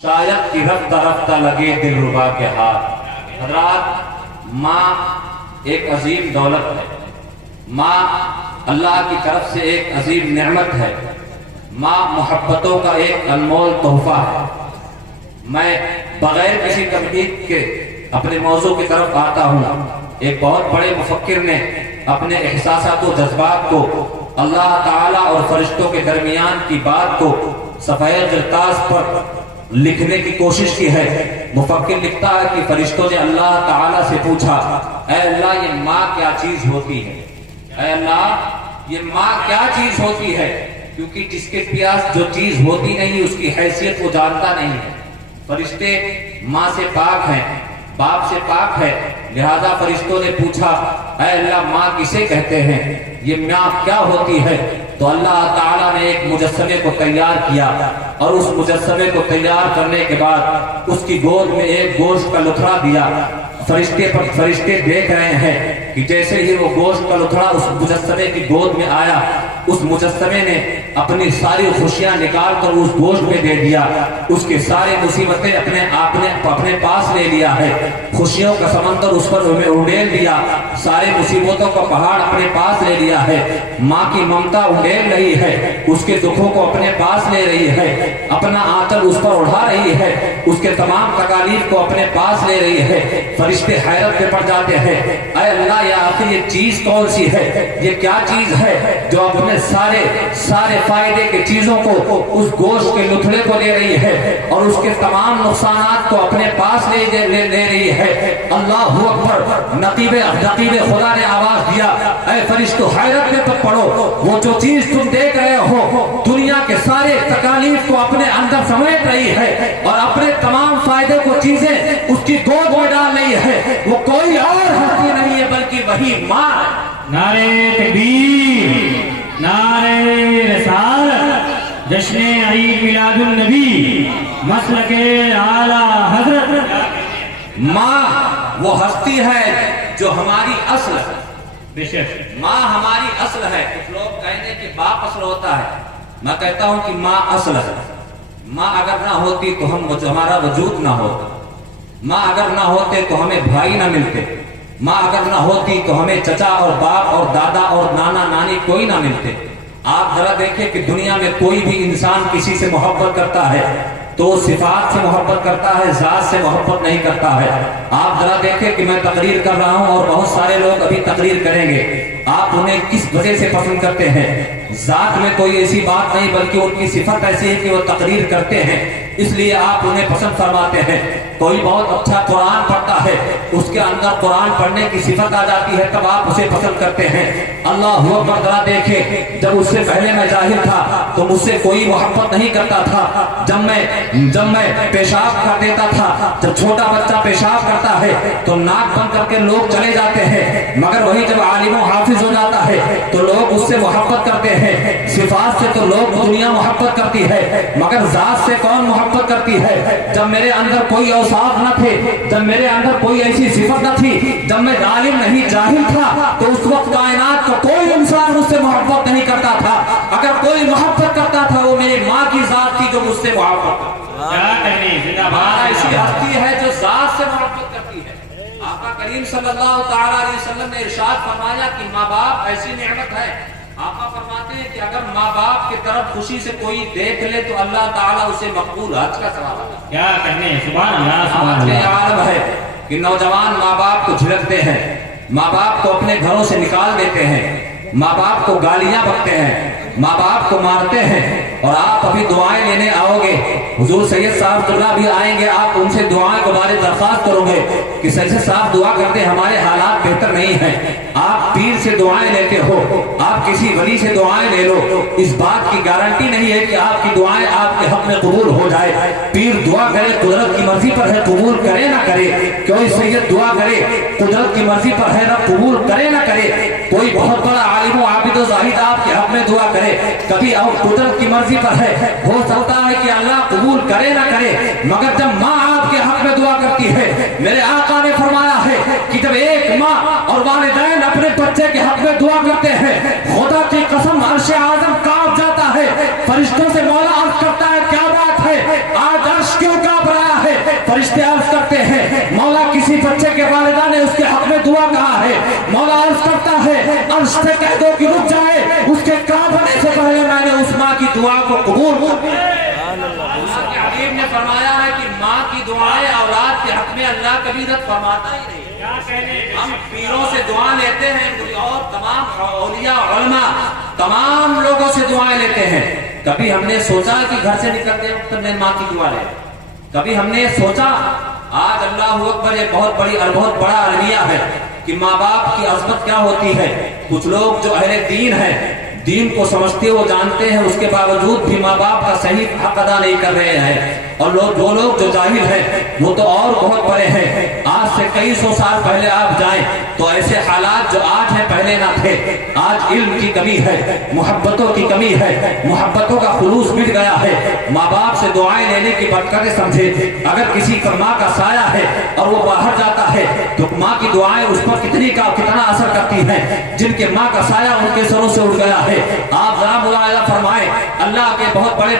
शायद कि रफ्ता रफ्ता लगे दिलरुबा के हाथ। हजरात, माँ एक अजीम दौलत है, माँ अल्लाह की तरफ से एक अजीम नेमत है, माँ मोहब्बतों का एक अनमोल तोहफा है। मैं बगैर किसी तमहीद के अपने मौजू की तरफ आता हूँ। एक बहुत बड़े मुफक्किर ने अपने एहसासात व जज्बात को अल्लाह ताला और फरिश्तों के दरमियान की बात को सफ़ेद किरतास पर लिखने की कोशिश की है। मुफक्किर लिखता है कि फरिश्तों ने अल्लाह ताला से पूछा, ऐ अल्लाह ये माँ क्या चीज होती है, ऐ अल्लाह ये माँ क्या चीज होती है, क्योंकि जिसके पास जो चीज होती नहीं उसकी हैसियत वो जानता नहीं है। फरिश्ते माँ से पाक हैं, बाप से पाक है, लिहाजा फरिश्तों ने पूछा, ऐ अल्लाह माँ किसे कहते हैं, ये माँ क्या होती है। तो अल्लाह ताला ने एक मुजस्समे को तैयार किया और उस मुजस्समे को तैयार करने के बाद उसकी गोद में एक गोश्त का लुथड़ा दिया। फरिश्ते देख रहे हैं कि जैसे ही वो गोश्त का लुथड़ा उस मुजस्समे की गोद में आया, उस मुजस्समे ने अपनी सारी खुशियां निकाल कर उस गोश्त में दे दिया, उसके सारे मुसीबतें अपने पास ले लिया है, खुशियों का समंदर उस पर उड़ेल दिया, सारे मुसीबतों का पहाड़ अपने पास ले लिया है। माँ की ममता उड़ेल रही है, उसके दुखों को अपने पास ले रही है, अपना आंचल उस पर उठा रही है, उसके तमाम तकालीफ को अपने पास ले रही है। फरिश्ते हैरत में पड़ जाते हैं, ऐ अल्लाह या आखिर ये चीज कौन सी है, ये क्या चीज है जो अपने सारे फायदे के चीजों को उस गोश्त के लुथड़े को ले रही है और उसके तमाम नुकसानात को अपने पास ले रही है। अल्लाह अकबर। नकीबे खुदा ने आवाज दिया, ऐ फरिश्तों हैरत में पड़ो, वो जो चीज तुम देख रहे हो दुनिया के सारे तकालीफ को अपने अंदर समेट रही है और अपने तमाम फायदे को चीजें उसकी गोद में डाल रही है, वो कोई और हस्ती नहीं है बल्कि वही माँ है। नारे तकबीर, नारे रिसालत, जश्ने ईद मिलादुन नबी, मसलके आला हजरत। माँ वो हस्ती है जो हमारी असल है। बेशक माँ हमारी असल है। कुछ लोग कहने कि बाप असल होता है, मैं कहता हूँ कि माँ असल है। माँ अगर ना होती तो हमारा वजूद ना होता, माँ अगर ना होते तो हमें भाई ना मिलते, माँ अगर ना होती तो हमें चचा और बाप और दादा और नाना नानी कोई ना मिलते। आप जरा देखिए कि दुनिया में कोई भी इंसान किसी से मोहब्बत करता है तो सिफात से मोहब्बत करता है, जात से मोहब्बत नहीं करता है। आप जरा देखें कि मैं तकरीर कर रहा हूं और बहुत सारे लोग अभी तकरीर करेंगे, आप उन्हें किस वजह से पसंद करते हैं? जात में कोई ऐसी बात नहीं बल्कि उनकी सिफत ऐसी है कि वो तकरीर करते हैं, इसलिए आप उन्हें पसंद फरमाते हैं। कोई बहुत अच्छा कुरान पढ़ता है, उसके अंदर कुरान पढ़ने की सिफत आ जाती है, तब आप उसे पसंद करते हैं। अल्लाह अकबर। जरा देखें, जब उससे पहले मैं जाहिल था तो मुझसे कोई मोहब्बत नहीं करता था। जब मैं पेशाब कर देता था, जब छोटा बच्चा पेशाब करता है तो नाक बंद करके लोग चले जाते हैं, मगर वही जब आलिम हाफिज हो जाता है तो लोग उससे मोहब्बत करते हैं। सिफात से तो लोग दुनिया मोहब्बत करती है, मगर जात से कौन मोहब्बत करती है? जब मेरे अंदर कोई औसाफ न थे, जब मेरे अंदर कोई ऐसी सिफत न थी, जब मैं आलिम नहीं जाहिल था, तो उस वक्त कायनात का कोई इंसान मुझसे मोहब्बत नहीं करता था। अगर कोई मोहब्बत करता था वो मेरी माँ की जात थी जो मुझसे मोहब्बत ऐसी हस्ती है जो जात से मोहब्बत करती है। आका करीम सल्लल्लाहु तआला अलैहि वसल्लम ने इरशाद फरमाया कि माँ बाप ऐसी नेमत है। आका फरमाते हैं कि अगर माँ बाप की तरफ खुशी से कोई देख ले तो अल्लाह ताला उसे मकबूल हज का सवाब देता है। क्या कहने, सुभान अल्लाह। आलम है कि नौजवान माँ बाप को झिड़कते हैं, माँ बाप को अपने घरों से निकाल देते हैं, माँ बाप को गालियां बकते हैं, माँ बाप को मारते हैं, और आप अभी दुआएं लेने आओगे, हुजूर सैयद साहब दुल्ला भी आएंगे, आप उनसे दुआएं के बारे दरख्वास्त करोगे कि सैयद साहब दुआ करते हमारे हालात बेहतर नहीं हैं। आप पीर से दुआएं लेते हो, आप किसी वली से दुआएं ले लो, इस बात की गारंटी नहीं है कि आपकी दुआएं आपके हक में कबूल हो जाए। पीर दुआ करे कुदरत की मर्जी पर है, कबूल करे ना करे। कोई सैयद दुआ करे कुदरत की मर्जी पर है, ना कबूल करे ना करे। कोई बहुत बड़ा आलिम आबिद जाहिद आपके हक में दुआ करे, कभी और कुदरत की मर्जी पर है, हो सकता है कि अल्लाह कबूल करे ना करे, मगर जब माँ आपके हक में दुआ करती है, मेरे आका ने फरमाया है कि जब एक माँ और वालिदैन अपने बच्चे के हक में दुआ करते हैं, खुदा की कसम अर्श आज़म कांप जाता है। फरिश्तों से मौला अर्ज करता है क्या बात है, आज अर्श क्यों فرشتے عرض کرتے ہیں مولا کسی بچے کے والدہ نے اس کے حق میں دعا کہا ہے، مولا عرض کرتا ہے عرش سے کہہ دو کہ رک جائے، اس کے کانپنے سے پہلے میں نے اس ماں کی دعا کو قبول کر لیا۔ اللہ کے حبیب نے فرمایا ہے کہ ماں کی دعائیں اولاد کے حق میں اللہ کبھی رد فرماتا ہی نہیں۔ ہم پیروں سے دعا لیتے ہیں اور تمام اولیاء علماء تمام لوگوں سے دعائیں لیتے ہیں، کبھی ہم نے سوچا کہ گھر سے نکلتے وقت میں ماں کی دعا لے، کبھی ہم نے سوچا آج اللہ اکبر یہ بہت بڑی اور بہت بڑا المیہ ہے کہ ماں باپ کی عظمت کیا ہوتی ہے۔ کچھ لوگ جو اہل دین ہیں، دین کو سمجھتے ہو جانتے ہیں، اس کے باوجود بھی ماں باپ کا صحیح حق ادا نہیں کر رہے ہیں، اور وہ لوگ جو جاہل ہیں وہ تو اور بہت بڑے ہیں۔ آج سے کئی سو سال پہلے آپ جائیں تو ایسے حالات جو آج ہیں پہلے نہ تھے۔ آج علم کی کمی ہے، محبتوں کی کمی ہے، محبتوں کا خلوص مٹ گیا ہے۔ ماں باپ سے دعائیں لینے کی برکتیں سمجھے، اگر کسی پر ماں کا سایہ ہے اور وہ باہر جاتا ہے تو ماں کی دعائیں اس پر کتنا اثر کرتی ہیں۔ جن کے ماں کا سایہ ان کے سروں سے اٹھ گیا ہے، آپ ذرا ملاحظہ فرمائیں، اللہ کے بہت بڑے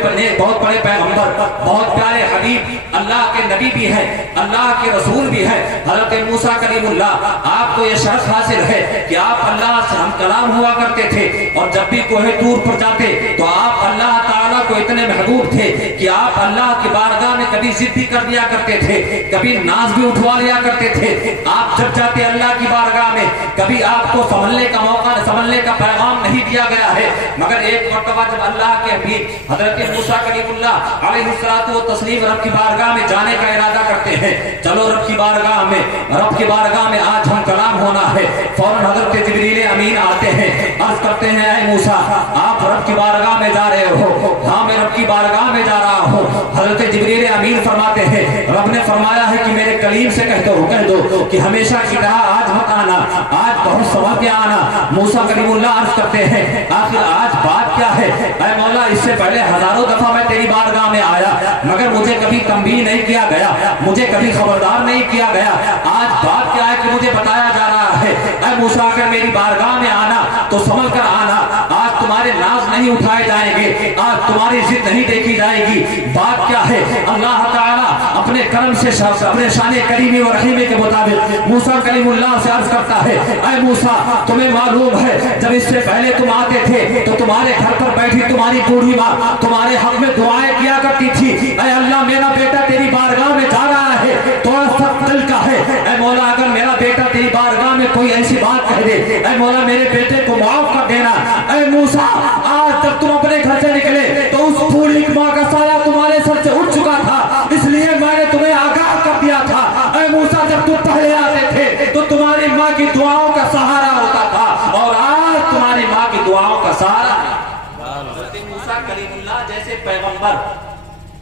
پیغمبر، بہت پیارے حبیب، اللہ کے نبی بھی ہیں، اللہ کے رسول بھی ہیں، حضرت موسیٰ کلیم اللہ، آپ کو یہ شرف حاصل ہے کہ آپ اللہ سے ہم کلام ہوا کرتے تھے، اور جب بھی کوہ طور پر جاتے تو آپ اللہ تعالیٰ کو اتنے محبوب تھے کہ آپ اللہ کی بارگاہ میں کبھی ضد بھی کر دیا کرتے تھے، کبھی ناز بھی اٹھوا لیا کرتے تھے۔ آپ جب جاتے اللہ کی بارگاہ میں کبھی آپ کو سنبھلنے کا موقع، سنبھلنے کا پیغام نہیں دیا گیا ہے، مگر ایک مرتبہ جب اللہ کے حبیب حضرت موسیٰ کلیم اللہ علیہ الصلوۃ والتسلیم رب کی بارگاہ میں جانے کا ارادہ کرتے ہیں، چلو رب کی بارگاہ میں آج ہم کلام ہونا ہے، فوراً حضرت جبریل امین آتے ہیں، عرض کرتے ہیں اے موسیٰ آپ رب کی بارگاہ میں جا رہے ہو؟ ہاں میں رب کی بارگاہ میں جا رہا ہوں۔ حضرت جبریل امین فرماتے ہیں رب نے فرمایا ہے کہ میرے کلیم سے کہہ دو کہ ہمیشہ کی طرح آج مت آنا، آج بہت سمجھ کے آنا۔ موسیٰ کلیم اللہ عرض کرتے ہیں آخر آج بات کیا ہے؟ اے مولا اس سے پہلے ہزاروں دفعہ میں تیری بارگاہ میں آیا مگر مجھے کبھی تنبیہ نہیں کیا گیا، مجھے کبھی خبردار نہیں کیا گیا، آج بات کیا ہے کہ مجھے بتایا جا رہا ہے؟ اے موسیٰ اگر میری بارگاہ میں آنا تو سمجھ کر آنا، آج تمہارے ناز نہیں اٹھائے جائیں گے، آج تمہاری ضد نہیں دیکھی جائے گی۔ بات کیا ہے؟ اللہ تعالیٰ اپنے کرم سے اپنے شان کریمی و رحیمی کے مطابق موسیٰ کلیم اللہ سے عرض کرتا ہے اے موسیٰ تمہیں معلوم ہے جب اس سے پہلے تم آتے تھے تو تمہارے گھر پر بیٹھی تمہاری بوڑھی ماں تمہارے حق میں دعائیں کیا کرتی تھی، اے اللہ میرا بیٹا تیری بارگاہ میں جا رہا ہے، تھوڑا سخت دل کا ہے، اے مولا اگر میرا بیٹا تیری بارگاہ میں کوئی ایسی بات کہہ دے، اے مولا میرے بیٹے کو معاف کر دینا۔ اے موسیٰ آج جب تم اپنے گھر سے نکلے تو اس بوڑھی ماں کا سایہ تمہارے سر سے اٹھ چکا تھا، اس لیے میں نے تمہیں آگاہ کر دیا تھا۔ اے موسیٰ جب تم پہلے آتے تھے تو تمہاری ماں کی دعاؤں کا سہارا ہوتا تھا، اور آج تمہاری ماں کی دعاؤں کا سہارا ہے۔ حضرت موسیٰ کلیم اللہ جیسے پیغمبر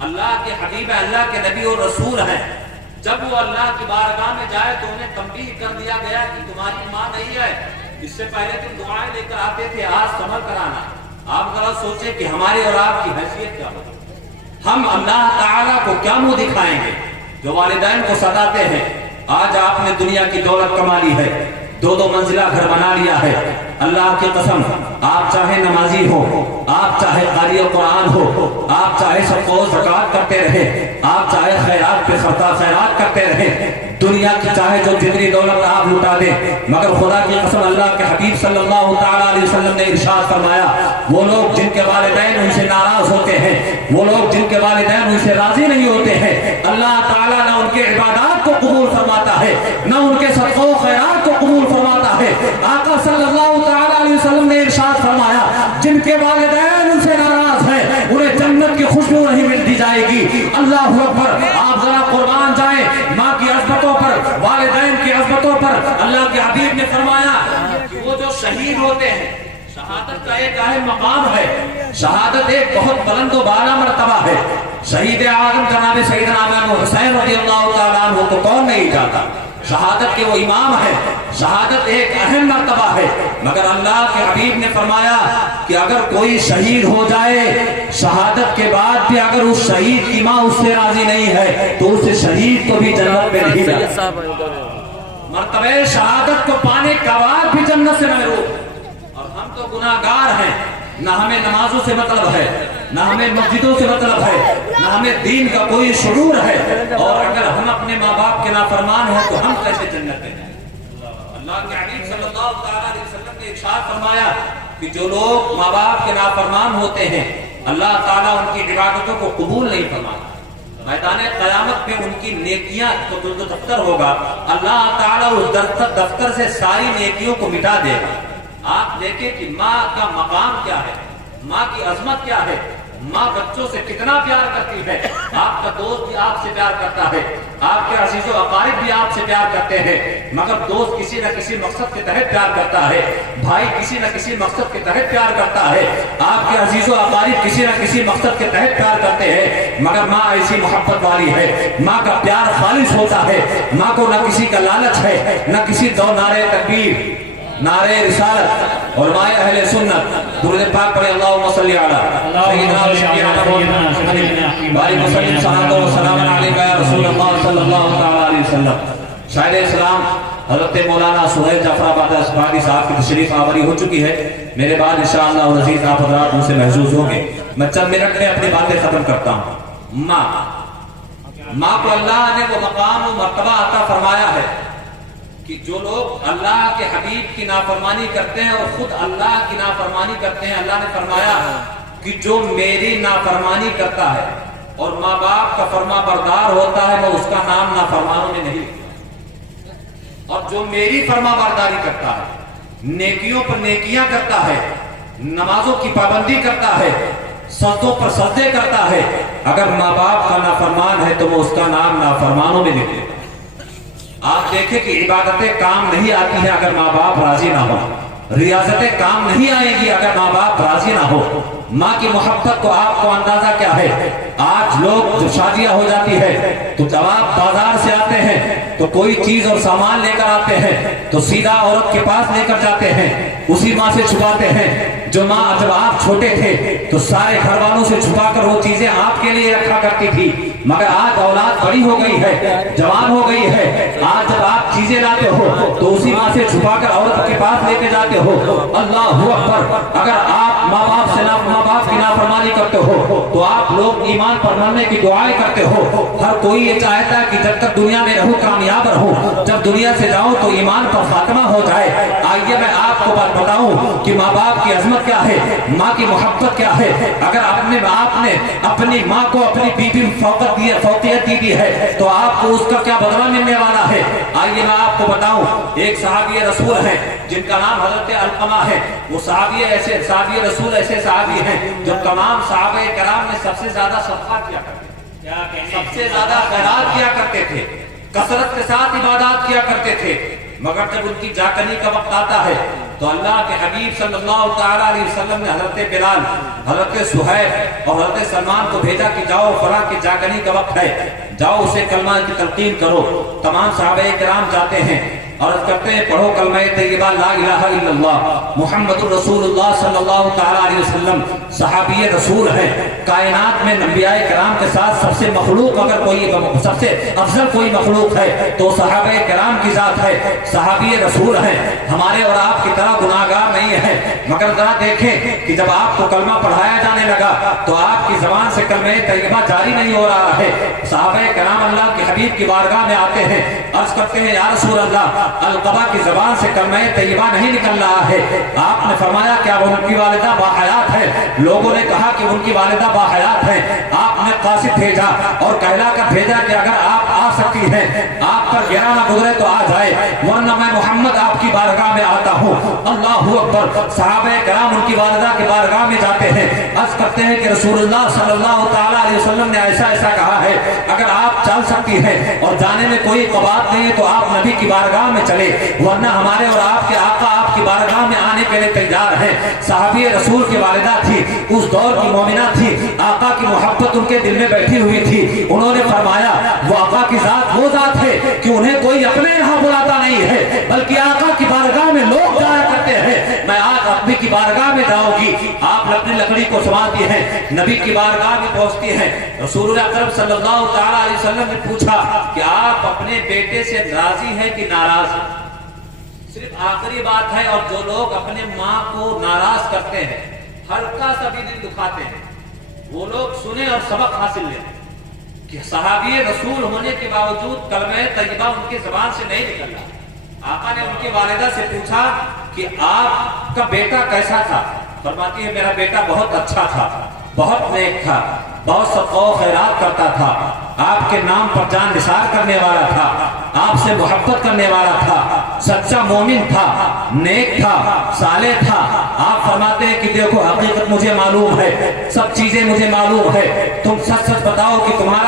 اللہ کے حبیب ہیں، اللہ کے نبی اور رسول ہیں، جب وہ اللہ کی بارگاہ میں جائے تو انہیں تنبیہ کر دیا گیا کہ تمہاری ماں نہیں ہے، اس سے پہلے تم دعائیں لے کر آتے تھے، آج سنبھل کر آنا۔ آپ ذرا سوچیں کہ ہماری اور آپ کی حیثیت کیا ہوگی، ہم اللہ تعالیٰ کو کیا منہ دکھائیں گے جو والدین کو ستاتے ہیں۔ آج آپ نے دنیا کی دولت کما لی ہے، دو منزلہ گھر بنا لیا ہے، اللہ کی قسم آپ چاہے نمازی ہو، آپ چاہے قاری قرآن ہو، آپ چاہے سب کو زکوٰۃ کرتے رہے، آپ چاہے خیرات پہ خیرات کرتے رہے، دنیا کی چاہے جو جتنی دولت آپ لٹا دیں، مگر خدا کی قسم اللہ کے حبیب صلی اللہ تعالیٰ علیہ وسلم نے ارشاد فرمایا وہ لوگ جن کے والدین ان سے ناراض ہوتے ہیں، وہ لوگ جن کے والدین ان سے راضی نہیں ہوتے ہیں، اللہ تعالیٰ نہ ان کے عبادات کو قبول فرماتا ہے، نہ ان کے صدقہ و خیرات کو قبول فرماتا ہے۔ آقا صلی اللہ تعالیٰ علیہ وسلم نے ارشاد فرمایا جن کے والدین ان سے ناراض ہیں انہیں جنت کی خوشبو نہیں ملتی جائے گی۔ اللہ اکبر، آپ ذرا قربان جائیں ماں کی عظمتوں پر، والدین کی عظمتوں پر۔ اللہ کے حبیب نے فرمایا کہ وہ جو شہید ہوتے ہیں، شہادت کا ایک اہم مقام ہے، شہادت ایک بہت بلند و بالا مرتبہ ہے۔ شہید اعظم جناب سیدنا امام حسین رضی اللہ تعالیٰ عنہ کو کون نہیں جاتا، شہادت کے وہ امام ہے، شہادت ایک اہم مرتبہ ہے، مگر اللہ کے حبیب نے فرمایا کہ اگر کوئی شہید ہو جائے شہادت کے بعد بھی اگر اس شہید کی ماں اس سے راضی نہیں ہے تو اس شہید کو بھی جنت میں نہیں جاتا، مرتبہ شہادت کو پانے کے بعد بھی جنت سے محروم۔ اور ہم تو گناہگار ہیں، نہ ہمیں نمازوں سے مطلب ہے، न हमें मस्जिदों से मतलब है, न हमें दीन का कोई शुरूर है। और अगर हम अपने माँ बाप के नाफरमान हैं तो हम कैसे जन्नत में जाएं? अल्लाह के हबीब सल्लल्लाहु अलैहि वसल्लम ने इरशाद फरमाया कि जो लोग माँ बाप के नाफरमान होते हैं अल्लाह ताला उनकी इबादतों को कबूल नहीं फरमाता। मैदान क़यामत में उनकी नेकियां तो जो दफ्तर होगा अल्लाह ताला उस दफ्तर से सारी नेकियों को मिटा देगा। आप देखें कि माँ का मकाम क्या है, माँ की अजमत क्या है, माँ बच्चों से कितना प्यार करती है। आपका दोस्त भी आपसे प्यार करता है, आपके अजीज़ो अकारिब भी आपसे प्यार करते हैं, मगर दोस्त किसी न किसी मकसद के तहत प्यार करता है, भाई किसी न किसी मकसद के तहत प्यार करता है, आपके अजीज़ो अकारिब किसी न किसी मकसद के तहत प्यार करते हैं। मगर माँ ऐसी मोहब्बत वाली है, माँ का प्यार खालिस होता है, माँ को न किसी का लालच है, न किसी दो नारे तकबीर, नारे रिसालत और माए अहले सुन्नत। दुरूद पाक पढ़े अल्लाहुम्मा सल्ली अला सय्यिदना व शफीअना बारिक वसल्लिम सलातो व सलाम अलैका या रसूलल्लाह सल्लल्लाहु तआला अलैहि वसल्लम। शायद इस्लाम हज़रत मौलाना सुहैल जाफराबाद अस्फारी साहब की तशरीफ आवरी हो चुकी है। मेरे बाद इंशाअल्लाह और अजीज आप हज़रात उनसे महजूज होंगे। मैं चंद मिनट में अपनी बातें खत्म करता हूँ। माँ को अल्लाह ने वो मकाम व मर्तबा अता फरमाया है कि जो लोग अल्लाह के हबीब की नाफरमानी करते हैं और खुद अल्लाह की नाफरमानी करते हैं, अल्लाह ने फरमाया कि जो मेरी नाफरमानी करता है और माँ बाप का फरमा बरदार होता है मैं उसका नाम नाफरमानों में नहीं लिखता। और जो मेरी फरमा बरदारी करता है, नेकियों पर नेकियां करता है, नमाजों की पाबंदी करता है, सजदों पर सजदे करता है, अगर माँ बाप का नाफरमान है तो वो उसका नाम नाफरमानों में लिख देता। आप देखें कि इबादतें काम नहीं आती हैं अगर माँ बाप राजी ना हो, रियाजतें काम नहीं आएगी अगर माँ बाप राजी ना हो। माँ की मोहब्बत को आपको अंदाजा क्या है? आज लोग जब शादियां हो जाती है तो जब आप बाजार से आते हैं तो कोई चीज और सामान लेकर आते हैं तो सीधा औरत के पास लेकर जाते हैं, उसी माँ से छुपाते हैं। जो माँ जब आप छोटे थे तो सारे घर वालों से छुपाकर वो चीजें आपके लिए रखा करती थी, मगर आज औलाद बड़ी हो गई है, जवान हो गई है, आज जब आप चीजें लाते हो तो उसी माँ से छुपाकर औरत के पास लेके जाते हो। अल्लाहु अकबर। अगर आप माँ बाप की नाफरमानी करते हो तो आप लोग ईमान पर मरने की दुआएं करते हो। हर कोई ये चाहता है कि जब तक दुनिया में रहूं कामयाब रहूं, जब दुनिया से जाऊं तो ईमान पर खात्मा हो जाए। आइए मैं आपको बात बताऊं कि माँ बाप की अजमत क्या है, माँ की मोहब्बत क्या है। अगर आपने अपनी माँ को अपनी बीबी फौकियत दी है तो आपको उसका क्या बदला मिलने वाला है। आइए मैं आपको बताऊं, एक सहाबी रसूल है जिनका नाम हजरत अलकमा है। वो सहाबी रसूल ऐसे सहाबी हैं जो तमाम सहाबे कराम में सबसे ज्यादा सदका किया करते थे, सबसे ज्यादा खैरात किया करते थे, कसरत के साथ इबादत किया करते थे। मगर जब उनकी जाकनी का वक्त आता है तो अल्लाह के हबीब सल्लल्लाहु तआला अलैहि वसल्लम ने हजरत बिलाल, हजरत सुहैब और हजरत सलमान को भेजा कि जाओ फलां की जाकनी का वक्त है, जाओ उसे कलमा की तलकीन करो। तमाम सहाबे किराम जाते हैं और करते हैं पढ़ो कलमा तैयबा ला इलाहा इल्लल्लाह मुहम्मदुर रसूलुल्लाह सल्लल्लाहु तआला अलैहि वसल्लम सहाबी रसूल है। कायनात में नबियाए किराम के साथ सबसे मखलूक अगर कोई सबसे अफजल कोई मखलूक है तो सहाबे किराम की जात है, सहाबी रसूल है। हमारे और आपकी तरह गुनाहगार नहीं है, मगर जरा देखें कि जब आपको कलमा पढ़ाया जाने लगा तो आपकी जबान से कलमे तैयबा जारी नहीं हो रहा है। सहाबे किराम अल्लाह के हबीब की बारगाह में आते हैं, अर्ज करते हैं या रसूल अल्लाह, अलकबा की जबान से कलमा तैयबा नहीं निकल रहा है। आपने फरमाया क्या वो उनकी वालिदा बाहयात है? लोगों ने कहा कि उनकी वालिदा बाहयात है। आपने कासिद भेजा और कहला कर भेजा कि अगर आप आ सकती हैं, आप पर गिरा ना गुजरे तो आ जाए, वरना मैं मोहम्मद आपकी बारगाह में आता हूँ। अल्लाहु अकबर। सहाबे किराम उनकी वालिदा की बारगाह में जाते हैं, अर्ज करते हैं कि रसूलुल्लाह सल्लल्लाहु तआला अलैहि वसल्लम ने ऐसा ऐसा कहा है, अगर आप चल सकती हैं और जाने में कोई कबात नहीं है तो आप नबी की बारगाह में चले, वरना हमारे और आपके आका आपकी बारगाह में आने के लिए तैयार है। साहबी रसूल की वालिदा थी, उस दौर की मोमिना थी, आका की मोहब्बत उनके दिल में बैठी हुई थी। उन्होंने फरमाया वो आका की जात वो जात है कि उन्हें कोई अपने यहाँ बुलाता नहीं है, बल्कि आका की बारगाह में लोग जाया करते हैं। मैं आज नबी की बारगाह में जाऊंगी, आप अपनी लकड़ी को संभालती हैं, नबी की बारगाह में पहुंचती हैं। रसूल अकरम सल्लल्लाहु तआला अलैहि वसल्लम ने पूछा कि आप अपने बेटे से राजी हैं कि नाराज हैं? सिर्फ आखिरी बात है। और जो लोग अपने माँ को नाराज करते हैं, हल्का सा भी दिल दुखाते हैं, وہ لوگ سنے اور سبق حاصل لیں کہ صحابی رسول ہونے کے باوجود کلمہ طیبہ ان کی زبان سے نہیں نکل رہا۔ آقا نے ان کی والدہ سے پوچھا کہ آپ کا بیٹا کیسا تھا؟ فرماتی ہے میرا بیٹا بہت اچھا تھا، بہت نیک تھا، بہت صدقہ و خیرات کرتا تھا، آپ کے نام پر جان نثار کرنے والا تھا، آپ سے محبت کرنے والا تھا، سچا مومن تھا، نیک تھا، صالح تھا۔ آپ فرماتے ہیں کہ دیکھو حقیقت مجھے معلوم ہے، سب چیزیں مجھے معلوم ہے، تم سچ سچ بتاؤ کہ تمہارے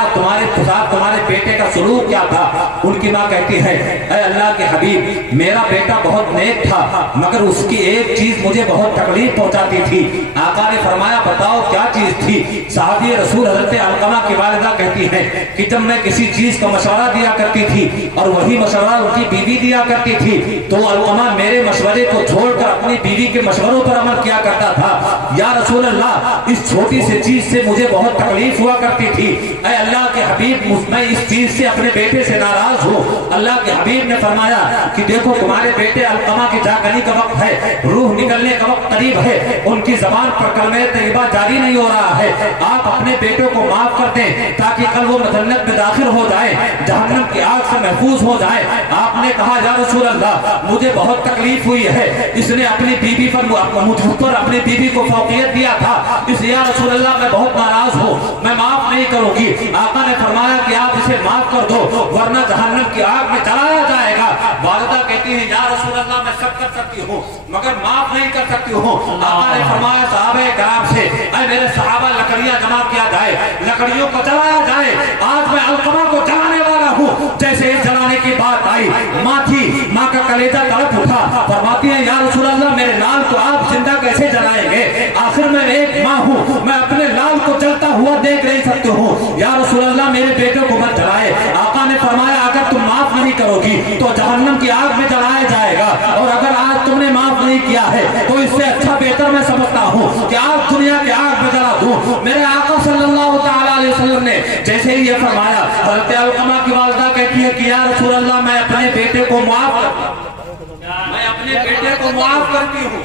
بیٹے کا سلوک کیا تھا؟ ان کی ماں کہتی ہے اے اللہ کے حبیب میرا بیٹا بہت نیک تھا مگر اس کی ایک چیز مجھے بہت تکلیف پہنچاتی تھی۔ آقا نے فرمایا بتاؤ کیا چیز تھی؟ صحابی رسول حضرت علقمہ کی والدہ کہتی ہے کہ جب میں کسی چیز کا مشورہ دیا کرتی تھی اور وہی مشورہ ان کی بیوی دیا کرتی تھی تو علقمہ میرے مشورے کو چھوڑ کر اپنی بیوی کے مشوروں پر عمل کیا کرتا تھا۔ یا رسول اللہ اس چھوٹی سی چیز سے مجھے بہت تکلیف ہوا کرتی تھی، اے اللہ کے حبیب میں اس چیز سے اپنے بیٹے سے ناراض ہوں۔ اللہ کے حبیب نے فرمایا کہ دیکھو تمہارے بیٹے علقمہ کی جاگنی کا وقت ہے، روح نکلنے کا وقت قریب ہے، ان کی زبان پر کلمہ طیبہ جاری نہیں ہو رہا ہے، آپ اپنے بیٹے کو معاف کر دیں تاکہ کل وہ جنت میں داخل ہو جائے، جہنم کی آگ سے محفوظ ہو جائے۔ آپ نے کہا یا رسول اللہ مجھے بہت تکلیف ہوئی ہے، اس نے اپنی بیوی پر مجھ پر اپنی بیوی کو فوقیت دیا تھا، اس لیے یا رسول اللہ میں بہت ناراض ہوں، میں معاف نہیں کروں گی۔ آقا نے فرمایا کہ آپ اسے معاف کر دو ورنہ جہنم کی آگ میں جلایا جائے گا۔ والدہ کہتی ہے یا رسول اللہ میں سب کر سکتی ہوں مگر معاف نہیں کر سکتی ہوں۔ آقا نے فرمایا صحابہ کرام سے اے میرے صحابہ لکڑیاں جمع کیا جائے، لکڑیوں کو جلایا جائے، آج میں علقمہ کو جلانے والا ہوں۔ جیسے اس جلانے کی بات آئی ماں تھی، ماں کا کلیجہ تڑپ اٹھا، فرماتی ہے یا رسول اللہ میرے لال کو آپ زندہ کیسے جلائیں گے؟ آخر میں ایک ماں ہوں، میں اپنے لال کو جلتا ہوا دیکھ نہیں سکتی ہوں، یا رسول اللہ میرے بیٹے کو مت جلائے۔ آقا نے فرمایا اگر تم معاف نہیں کرو گی تو جہنم کی آگ میں جلایا جائے گا، اور اگر آج تم نے معاف نہیں کیا ہے تو اس سے اچھا بہتر میں سمجھتا ہوں کہ آج دنیا کی آگ میں جلا دوں۔ میرے آقا صلی اللہ تعالی علیہ وسلم نے جیسے ہی یہ فرمایا حضرت علقمہ کی والدہ کہتی ہے کہ یا رسول اللہ میں اپنے بیٹے کو معاف کرتی ہوں۔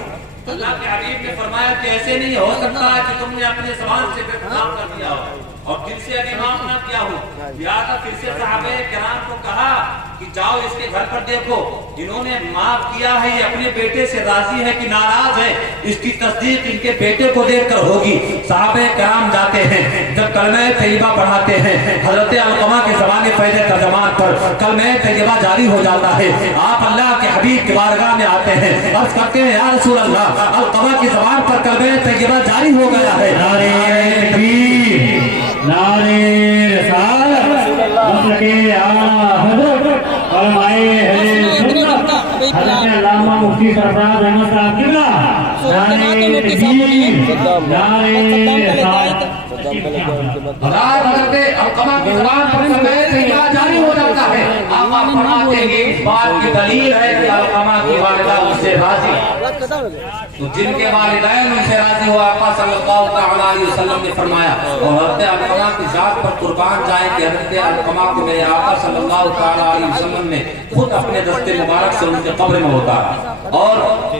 اللہ کے حبیب نے فرمایا کہ ایسے نہیں ہو سکتا ہے کہ تم نے اپنے زبان سے بے معاف کر دیا ہو اور دل سے ابھی معاف نہ کیا ہو۔ لہٰذا پھر سے صحابہ کرام کو کہا کہ جاؤ اس کے گھر پر دیکھو، انہوں نے معاف کیا ہے، یہ اپنے بیٹے سے راضی ہے کہ ناراض ہے، اس کی تصدیق ان کے بیٹے کو دیکھ کر ہوگی۔ صحابہ کرام جاتے ہیں، جب کلمہ طیبہ پڑھاتے ہیں حضرت علقمہ کے زبان فیض ترجمان پر کلمہ طیبہ جاری ہو جاتا ہے۔ آپ اللہ کے حبیب کی بارگاہ میں آتے ہیں، عرض کرتے ہیں یا رسول اللہ علقمہ کی زبان پر کلمہ طیبہ جاری ہو گیا ہے۔ نعرہ تکبیر، نعرہ رسالت، مسلک اعلیٰ حضرت علماء اہل سنت حضرت علامہ مفتی سرفراز احمد صاحب قبلہ، نعرہ تکبیر، نعرہ رسالت۔ حضرت علقمہ کی زبان پر کلمہ طیبہ جاری ہو جاتا ہے۔ آقا فرماتے ہیں کہ اس بات کی دلیل ہے کہ علقمہ کی والدہ اس سے راضی ہے، تو جن کے والدین ان سے راضی ہوا آقا صلی اللہ علیہ وسلم نے فرمایا اور حضرت علقمہ کی ذات پر قربان جائیں کہ حضرت علقمہ کو میرے آقا صلی اللہ علیہ وسلم نے خود اپنے دست مبارک سے ان کے قبر میں اتارا، اور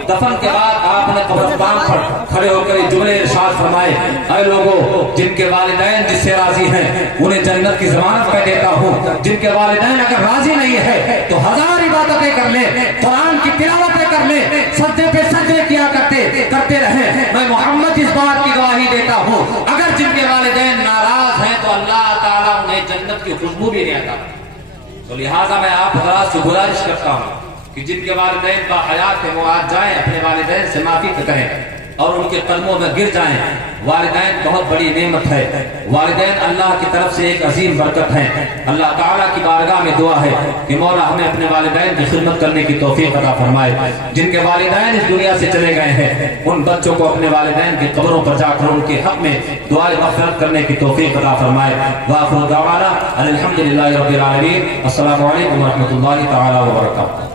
دفن کے بعد آپ نے قبرستان پر کھڑے ہو کر جملے ارشاد فرمائے اے لوگوں جن کے والدین جس سے راضی ہیں انہیں جنت کی ضمانت میں دیتا ہوں، جن کے والدین اگر راضی نہیں ہے تو 1000 عبادتیں کر لیں، قرآن کی تلاوتیں کر لیں، سجدے پہ سجدے کیا کرتے رہیں، میں محمد اس بات کی گواہی دیتا ہوں اگر جن کے والدین ناراض ہیں تو اللہ تعالیٰ انہیں جنت کی خوشبو بھی نہیں عطا۔ تو لہٰذا میں آپ حضرات سے گزارش کرتا ہوں کہ جن کے والدین باحیات ہیں وہ آج جائیں اپنے والدین سے معافی کریں اور ان کے قدموں میں گر جائیں۔ والدین بہت بڑی نعمت ہے، والدین اللہ کی طرف سے ایک عظیم برکت ہے۔ اللہ تعالیٰ کی بارگاہ میں دعا ہے کہ مولا ہمیں اپنے والدین کی خدمت کرنے کی توفیق عطا فرمائے۔ جن کے والدین اس دنیا سے چلے گئے ہیں ان بچوں کو اپنے والدین کی قبروں پر جا کر ان کے حق میں دعائے مغفرت کرنے کی توفیق عطا فرمائے۔ وآخر دعوانا الحمدللہ رب العالمین۔ السلام علیکم ورحمۃ اللہ تعالی وبرکاتہ۔